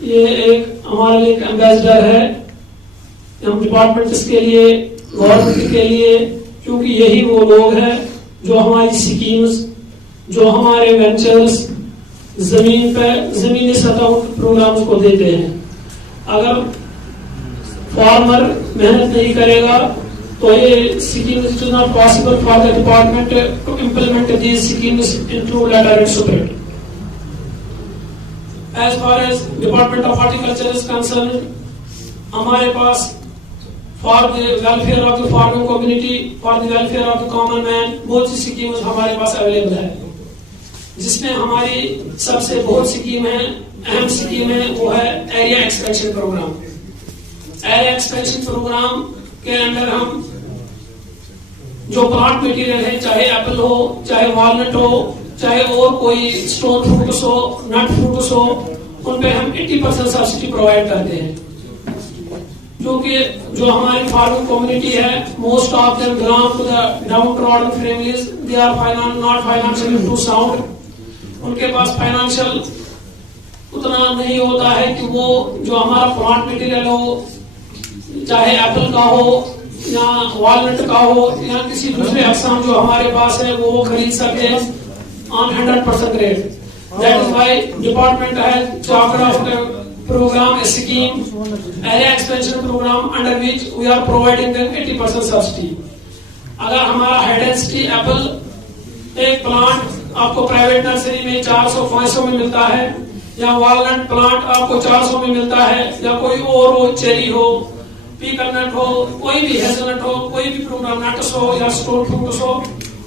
یہ ایک ہمارے لیے ایمبیسڈر ہے ہم ڈپارٹمنٹس کے لیے، گورنمنٹ کے لیے، کیونکہ یہی وہ لوگ ہیں جو ہماری سکیمز، جو ہمارے وینچرز زمین پہ زمینی سطح پروگرامز کو دیتے ہیں. اگر فارمر محنت نہیں کرے گا تو یہ schemes it is not possible for the department to implement these schemes in true letter and spirit. As far as Department of Horticulture is concerned, ہمارے پاس for the welfare of the farming community, for the welfare of the common man بہت سی schemes ہمارے پاس available ہے، جس میں ہماری سب سے بہت scheme ہے، اہم سکیم ہے، وہ ہے area expansion programme. Area expansion programme کے اندر ہم جو پلانٹ مٹیریل ہے، چاہے ایپل ہو، چاہے والنٹ ہو، چاہے اور کوئی اسٹون فروٹس ہو، نٹ فروٹس ہو، ان پہ ہم 80% سبسڈی پرووائڈ کرتے ہیں. کیونکہ جو ہماری فارمنگ کمیونٹی ہے، most of them belong to the downtrodden families, they are not financially too sound. ان کے پاس فائنانشل اتنا نہیں ہوتا ہے کہ وہ جو ہمارا پلانٹ مٹیریل ہو، چاہے ایپل کا ہو یا والنٹ کا ہو یا کسی دوسرے اقسام جو ہمارے پاس ہے وہ خرید سکے on 100% rate. That is why department has chartered out a program, a scheme, area expansion program under which we are providing them 80% subsidy. اگر ہمارا ہائی ڈینسٹی ایپل ایک پلانٹ آپ کو پرائیویٹ نرسری میں 400-500 میں ملتا ہے، یا والنٹ پلانٹ آپ کو 400 میں ملتا ہے، یا کوئی اور ہو، چیری ہو، پیکن نٹ ہو، کوئی بھی ہیزل نٹ ہو، کوئی بھی پروگرام نٹس ہو یا اسٹون فروٹس ہو،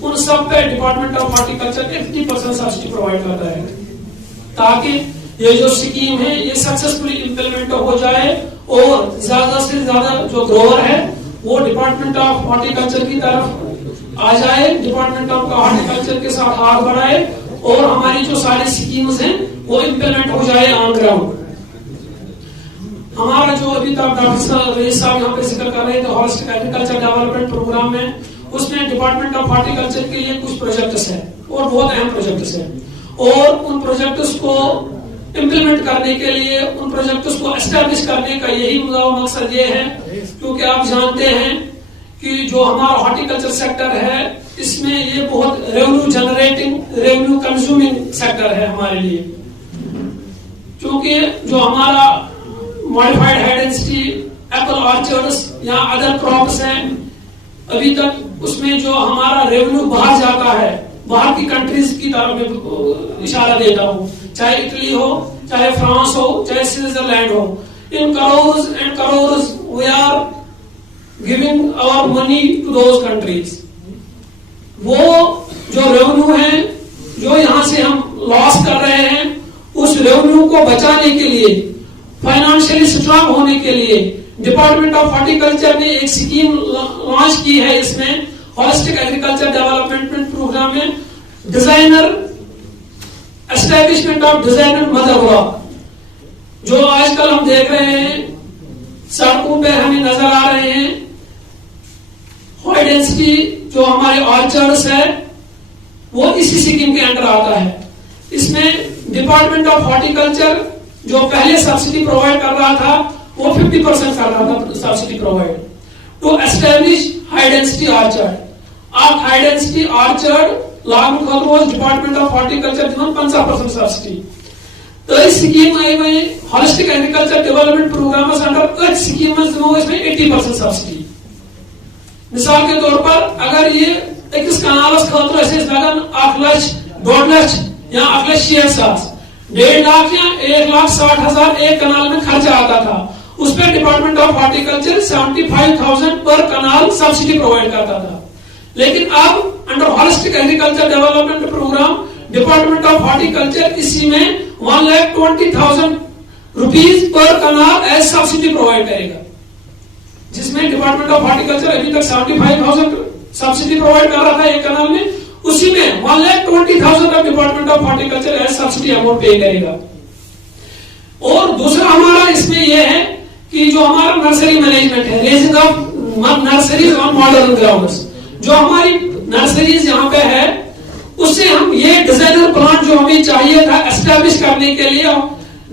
ان سب پہ department of horticulture 50% subsidy provide کرتا ہے، تاکہ یہ جو اسکیم ہے یہ سکسیسفلی امپلیمنٹ ہو جائے اور زیادہ سے زیادہ جو گروور ہے وہ ڈپارٹمنٹ آف ہارٹیکلچر کی طرف آ جائے، ڈپارٹمنٹ آف ہارٹیکلچر کے ساتھ ہاتھ بڑھائے اور ہماری جو ساری اسکیمز ہیں وہ امپلیمنٹ ہو جائے آن گراؤنڈ. ہمارا جو ابھی تک ڈاکٹر رئیس صاحب یہاں پہ ذکر کر رہے تھے ہولسٹک ایگریکلچر ڈیولپمنٹ پروگرام میں، اس میں ڈپارٹمنٹ آف ہارٹیکلچر کے لیے کچھ پروجیکٹس ہیں اور بہت اہم پروجیکٹس ہیں، اور ان پروجیکٹس کو امپلیمنٹ کرنے کے لیے، ان پروجیکٹس کو اسٹیبلش کرنے کا یہی مقصد یہ ہے، کیونکہ آپ جانتے ہیں کہ جو ہمارا ہارٹیکلچر سیکٹر ہے اس میں یہ بہت revenue generating, revenue consuming sector ہے ہمارے لیے، کیونکہ جو ہمارا ماڈیفائڈ ہائی ڈینسٹی ایپل آرچرڈس یا ادر کراپس ہیں، ابھی تک اس میں جو ہمارا ریونیو باہر جاتا ہے، باہر کی کنٹریز کی طرف میں اشارہ دیتا ہوں، چاہے اٹلی ہو، چاہے فرانس ہو، چاہے سوئٹزرلینڈ ہو، in crores and crores we are giving our money to those countries. وہ جو ریونیو ہے جو یہاں سے ہم لاس کر رہے ہیں، اس ریونیو کو بچانے کے لیے، فائنانشلی اسٹرانگ ہونے کے لیے ڈپارٹمنٹ آف ہارٹیکلچر نے ایک اسکیم لانچ کی ہے. اس میں ہولسٹک ایگریکلچر ڈیولپمنٹ پروگرام میں designer establishment of designer mother block, جو آج کل ہم دیکھ رہے ہیں سڑکوں پہ ہمیں نظر آ رہے ہیں. ہائی ڈینسٹی جو ہمارے آرچرڈس ہے وہ اسی اسکیم کے انڈر آتا ہے. اس میں ڈپارٹمنٹ آف ہارٹیکلچر جو پہلے سبسڈی پرووائڈ کر رہا تھا وہ 50% کر رہا تھا subsidy provide to establish high density orchard. آپ ہائی ڈینسٹی آرچرڈ لاگو خطر ڈپارٹمنٹ آف ہارٹیکلچر دیوان 50% سبسڈی. تو اس سکیم میں holistic agriculture development programme under ایک سکیم میں 80% سبسڈی. مثال کے طور پر اگر یہ ایک کنالس خاطر ایسے لگن 1 لاکھ 2 لاکھ یا 1 لاکھ 60,000 1.5 لاکھ یا 1,60,000 ایک کنال میں خرچہ آتا تھا، اس پہ ڈپارٹمنٹ آف ہارٹیکلچر 75,000 پر کنال سبسڈی پرووائڈ کرتا تھا. لیکن اب under holistic agriculture development programme department of horticulture اسی میں 1,20,000 روپیز پر کنال ایز سبسڈی پرووائڈ کرے گا، جس میں ڈپارٹمنٹ آف ہارٹیکلچر ابھی تک 75,000 سبسڈی پرووائڈ کر رہا تھا ایک کنال میں، اسی میں 1,20,000 کا department of horticulture as subsidy amount pay کرے گا. اور دوسرا ہمارا اس میں یہ ہے کہ جو ہمارا نرسری مینجمنٹ ہے، raising of nurseries on modern grounds, جو ہماری نرسریز یہاں پہ ہے اس سے ہم یہ ڈیزائنر پلان جو ہمیں چاہیے تھا اسٹیبلش کرنے کے لیے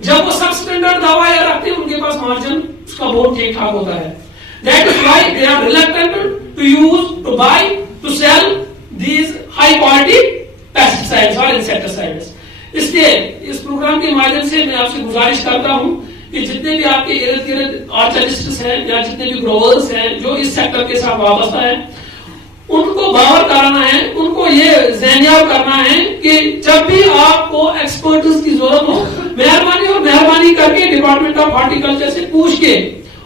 جب وہ سب اسٹینڈرڈ دوائیاں رکھتے ہیں ان کے پاس مارجن اس کا بہت ٹھیک ٹھاک ہوتا ہے. That is why they are reluctant to use, to buy, to sell these high quality pesticides or insecticides. اس لیے اس پروگرام کے مادھیم سے میں آپ سے گزارش کرتا ہوں کہ جتنے بھی آپ کے ارد گرد آرچرسٹس ہیں یا جتنے بھی گروورز ہیں جو اس سیکٹر کے ساتھ وابستہ ہیں ان کو باور کرانا ہے, ان کو یہ ذہنیاب کرنا ہے کہ جب بھی آپ کو ایکسپرٹس کی ضرورت ہو مہربانی کر کے ڈپارٹمنٹ آف ہارٹیکلچر سے پوچھ کے,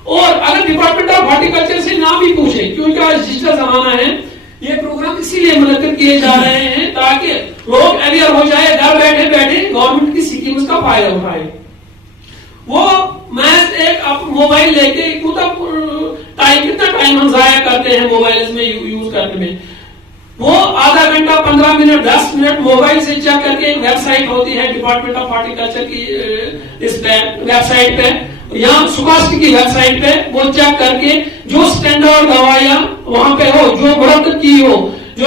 اور اگر ڈپارٹمنٹ آف ہارٹیکلچر سے نہ بھی پوچھے کیونکہ آج ڈیجیٹل زمانہ ہے, یہ پروگرام اسی لیے منعقد کیے جا رہے ہیں تاکہ لوگ اویئر ہو جائے, گھر بیٹھے بیٹھے گورنمنٹ کی اسکیمز کا فائدہ اٹھائے. وہ محض ایک موبائل لے کے کتنا ٹائم ہم ضائع کرتے ہیں موبائل میں یوز کرنے میں, وہ آدھا گھنٹہ 15 منٹ 10 منٹ موبائل سے چیک کر کے ایک ویب سائٹ ہوتی ہے ڈپارٹمنٹ آف ہارٹیکلچر کی اس پہ ویب سائٹ پہ یا سکاسٹ کی ویب سائٹ پہ وہ چیک کر کے جو اسٹینڈرڈ دوائیاں وہاں پہ ہو, جو مرتب کی ہو, جو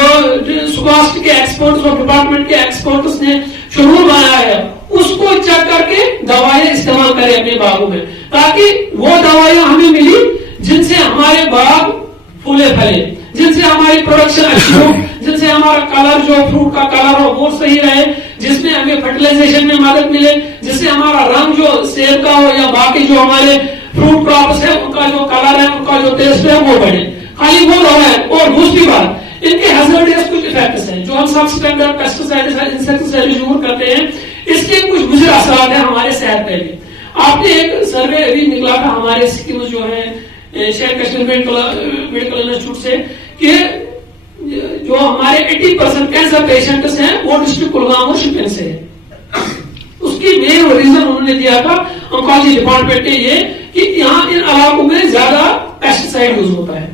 سکاسٹ کے ایکسپرٹس اور ڈپارٹمنٹ کے ایکسپرٹس نے شروع بنایا ہے اس کو چیک کر کے دوائیاں استعمال کریں اپنے باغوں میں, تاکہ وہ دوائیاں ہمیں ملی جن سے ہمارے باغ پھولے پھلے, جن سے ہماری پروڈکشن اچھی ہو, جن سے ہمارا کلر جو فروٹ کا کلر ہو وہ صحیح رہے, جس میں ہمیں فرٹیلائزیشن میں مدد ملے, جس سے ہمارا رنگ جو سیب کا ہو یا باقی جو ہمارے فروٹ کراپس ہے ان کا جو کلر ہے ان کا جو ٹیسٹ ہے وہ بڑھے. خالی وہ دوا ہے. اور دوسری بات ان کے ہیزارڈس کچھ افیکٹس ہیں جو ہم سب اسٹینڈرڈ پیسٹیسائڈز انسیکٹیسائڈز یوز کرتے ہیں, اس کے کچھ مضر اثرات ہیں ہمارے صحت پہ بھی. آپ نے ایک سروے ابھی نکلا تھا ہمارے اسکیمز جو ہے شیخ کشمیر میڈیکل انسٹیٹیوٹ سے کہ جو ہمارے 80% کینسر پیشنٹس ہیں وہ ڈسٹرکٹ کلگام اور شپین سے ہیں. اس کی مین ریزن انہوں نے دیا تھا انکالوجی ڈپارٹمنٹ نے یہ کہ یہاں ان علاقوں میں زیادہ پیسٹیسائڈ یوز ہوتا ہے,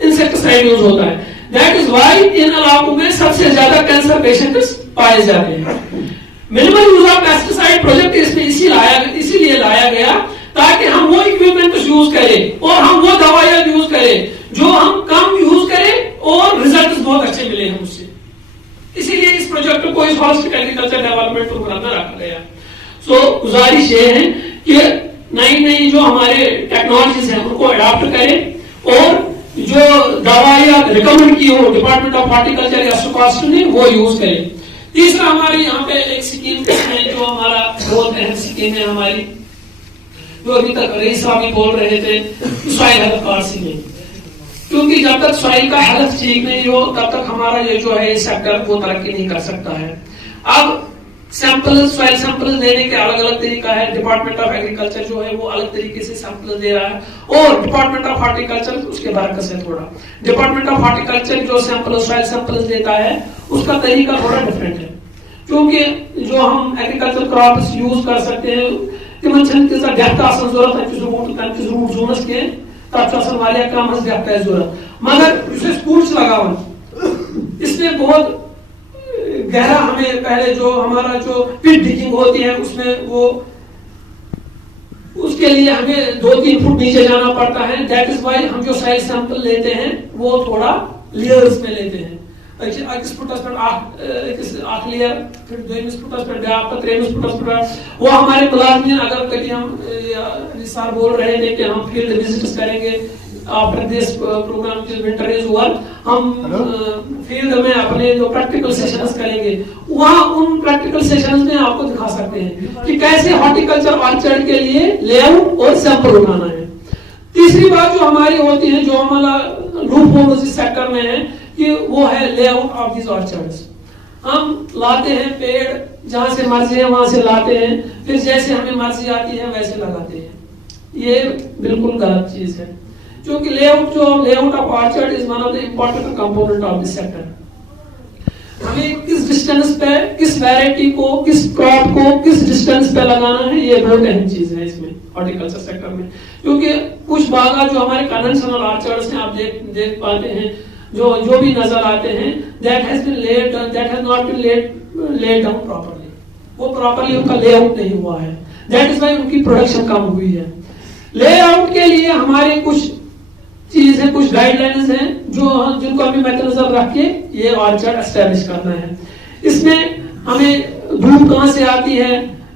انسیکٹیسائڈ یوز ہوتا ہے. دیٹ از وائی ان علاقوں میں سب سے زیادہ کینسر پیشنٹس پائے جاتے ہیں. Minimal use of pesticide project اس میں اسی لیے لایا گیا تاکہ ہم وہ اکوپمنٹ یوز کریں اور ہم وہ دوائیاں یوز کریں جو ہم کم یوز کریں اور ریزلٹس بہت اچھے ملے ہیں اس سے. اسی لیے اس پروجیکٹ کو اس ہالسٹک ایگریکلچر ڈیولپمنٹ پروگرام میں رکھا گیا. سو گزارش یہ ہے کہ نئی جو ہمارے ٹیکنالوجیز ہیں ان کو اڈاپٹ کریں اور جو دوائیاں ریکمنڈ کی ہو ڈپارٹمنٹ آف ہارٹیکلچر یا سکاسٹ نے وہ یوز کریں. تیسرا ہماری یہاں پہ ایک اسکیم ہے جو ہمارا بہت اہم اسکیم ہے ہماری, جو ابھی تک رئیس صاحب بھی بول رہے تھے سوائل ہیلتھ کارڈ میں, کیونکہ جب تک سوائل کا ہیلتھ ٹھیک نہیں ہو تب تک ہمارا یہ جو ہے سیکٹر وہ ترقی نہیں کر سکتا ہے. اب سوائل سیمپل دینے کے الگ الگ طریقہ ہے. ڈپارٹمنٹ آف ایگریکلچر جو ہے وہ الگ طریقے سے سیمپل دے رہا ہے اور ڈپارٹمنٹ آف ہارٹیکلچر اس کے برعکس ہے تھوڑا. ڈپارٹمنٹ آف ہارٹیکلچر جو سوائل سیمپل دیتا ہے اس کا طریقہ تھوڑا ڈفرینٹ ہے, کیونکہ جو ہم ایگریکلچر کراپس یوز کر سکتے ہیں تمن چھن تیزا ڈیپتھ آسان ضرورت ہے روٹ زونس کے تب آسان واریاہ کم از ڈیپتھ ہے ضرورت, مگر اس کورس لگاون اس میں بہت گہرا ہمیں پہلے جو ہمارا جو پٹ ڈگنگ ہوتی ہے اس میں وہ اس کے لیے ہمیں 2-3 فٹ نیچے جانا پڑتا ہے. دیٹ از وائی ہم جو سائل سیمپل لیتے ہیں وہ تھوڑا لیئرز میں لیتے ہیں. اکس فٹس پر اخ لیئر پھر دویمس فٹس پر بیاکھ پتہ تریمس فٹس پر وہ ہمارے ملازمین اگر کبھی ہم سر بول رہے ہیں کہ ہم فیلڈ وزٹس کریں گے after this programme winter is over, ہم فیلڈ میں اپنے جو پریکٹیکل سیشنز کریں گے وہاں ان پریکٹیکل سیشنز میں آپ کو دکھا سکتے ہیں کہ کیسے ہارٹیکلچر آرچرڈ کے لیے لے آؤٹ اور سیمپل اٹھانا ہے. تیسری بات جو ہماری ہوتی ہے جو ہمارا لوپ ہول اس سیکٹر میں ہے کہ وہ ہے لے آؤٹ آف دیز آرچرڈز. ہم لاتے ہیں پیڑ جہاں سے مرضی ہے وہاں سے لاتے ہیں, پھر جیسے ہمیں مرضی آتی ہے ویسے لگاتے ہیں. یہ بالکل غلط چیز ہے کیونکہ layout of orchard is one of the important component of this sector. ہمیں کس ڈسٹینس پہ کس ویرائٹی کو کس کراپ کو کس ڈسٹینس پہ لگانا ہے یہ بہت اہم چیز ہے اس میں ہارٹیکلچر سیکٹر میں, کیونکہ کچھ باغات جو ہمارے کنونشنل آرچرڈز ہیں آپ دیکھ پاتے ہیں جو بھی نظر آتے ہیں that has not been laid down properly, وہ properly ان کا لے آؤٹ نہیں ہوا ہے. that is why ان کی پروڈکشن کم ہوئی ہے. لے آؤٹ کے لیے ہمارے کچھ چیزیں کچھ گائیڈ لائنز ہیں جن کو ہمیں مد نظر رکھ کے یہ آرچرڈ اسٹیبلش کرنا ہے. اس میں ہمیں دھوپ کہاں سے آتی ہے,